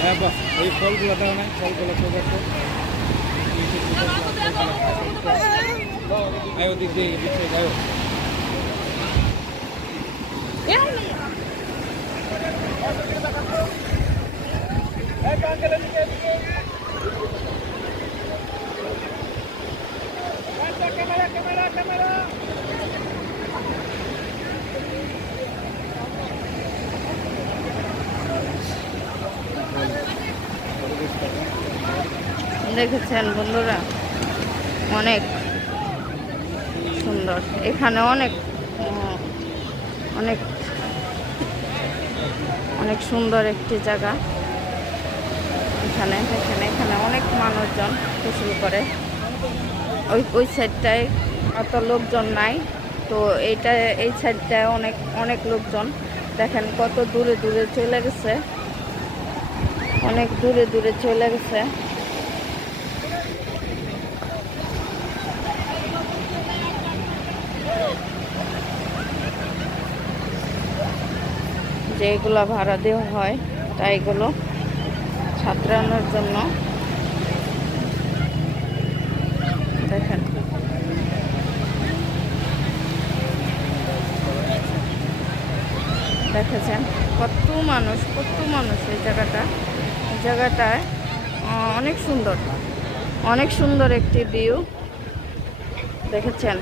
হ্যাঁ বাহ, এই ফলগুলো দাও না, ফলগুলো তো দেখো। আয়ো দিক দিয়ে দিচ্ছে আয়ো। দেখেছেন বন্ধুরা, অনেক সুন্দর। এখানে অনেক অনেক অনেক সুন্দর একটি জায়গা। এখানে দেখেন, এখানে অনেক মানুষজন গোসল করে। ওই সাইডটায় অত লোকজন নাই, তো এই সাইডটায় অনেক অনেক লোকজন। দেখেন কত দূরে দূরে চলে গেছে, অনেক দূরে দূরে চলে গেছে। যেগুলো ভাড়া দেওয়া হয় তাই এগুলো সাঁতরানোর জন্য। দেখেন দেখেছেন কত মানুষ, কত মানুষ। এই জায়গাটায় অনেক সুন্দর, অনেক সুন্দর একটি ভিউ। দেখেছেন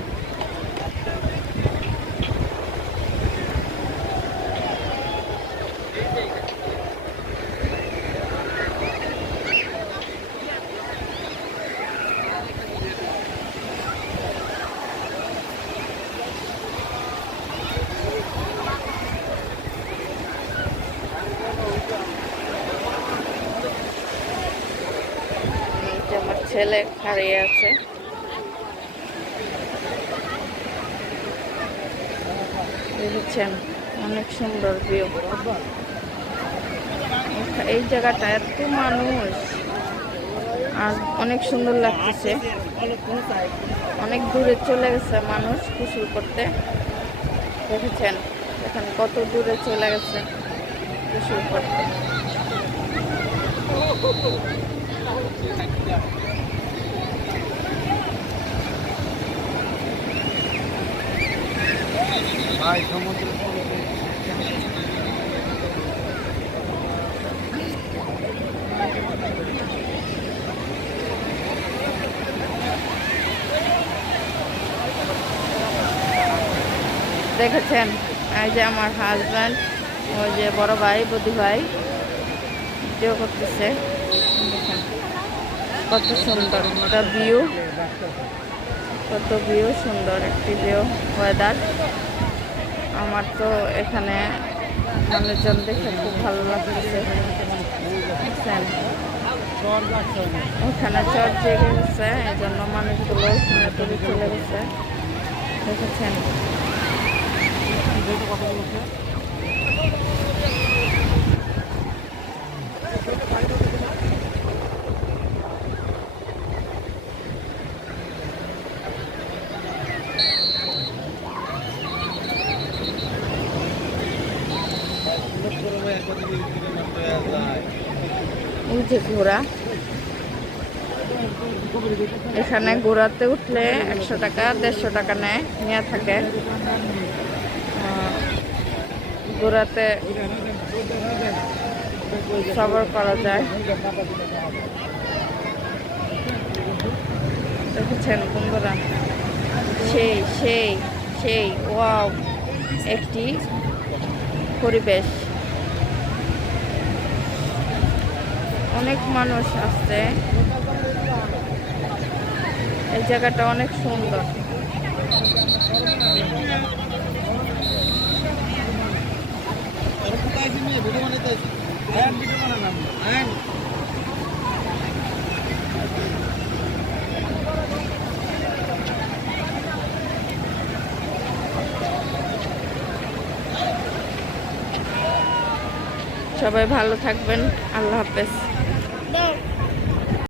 আমার ছেলে হারিয়ে আছে। দেখেছেন অনেক সুন্দর ভিউ। এই জায়গাটা এত মানুষ আর অনেক সুন্দর লাগতেছে। অনেক দূরে চলে গেছে মানুষ গোসল করতে। দেখেছেন এখন কত দূরে চলে গেছে গোসল করতে। দেখেছেন এই যে আমার হাজব্যান্ড, ওই যে বড় ভাই বধু ভাই ভিডিও করতেছে। দেখেন কত সুন্দর একটা ভিউ, কত ভিউ সুন্দর একটি ভিউ, ওয়েদার। আমার তো এখানে মানুষজন দেখে খুব ভালো লাগতেছে। বুঝছেন ওখানে চর জেগে গেছে, এই জন্য মানুষগুলো ওখানে দূরে চলে গেছে। দেখেছেন এই যে ঘোড়া, এখানে ঘোড়াতে উঠলে 100 টাকা 150 টাকা নেওয়া থাকে। ঘোড়াতে সফর করা যায়। দেখেছেন বন্ধুরা, সেই সেই সেই ওয়াও একটি পরিবেশ। অনেক মানুষ আসছে, এই জায়গাটা অনেক সুন্দর। সবাই ভালো থাকবেন, আল্লাহ হাফেজ।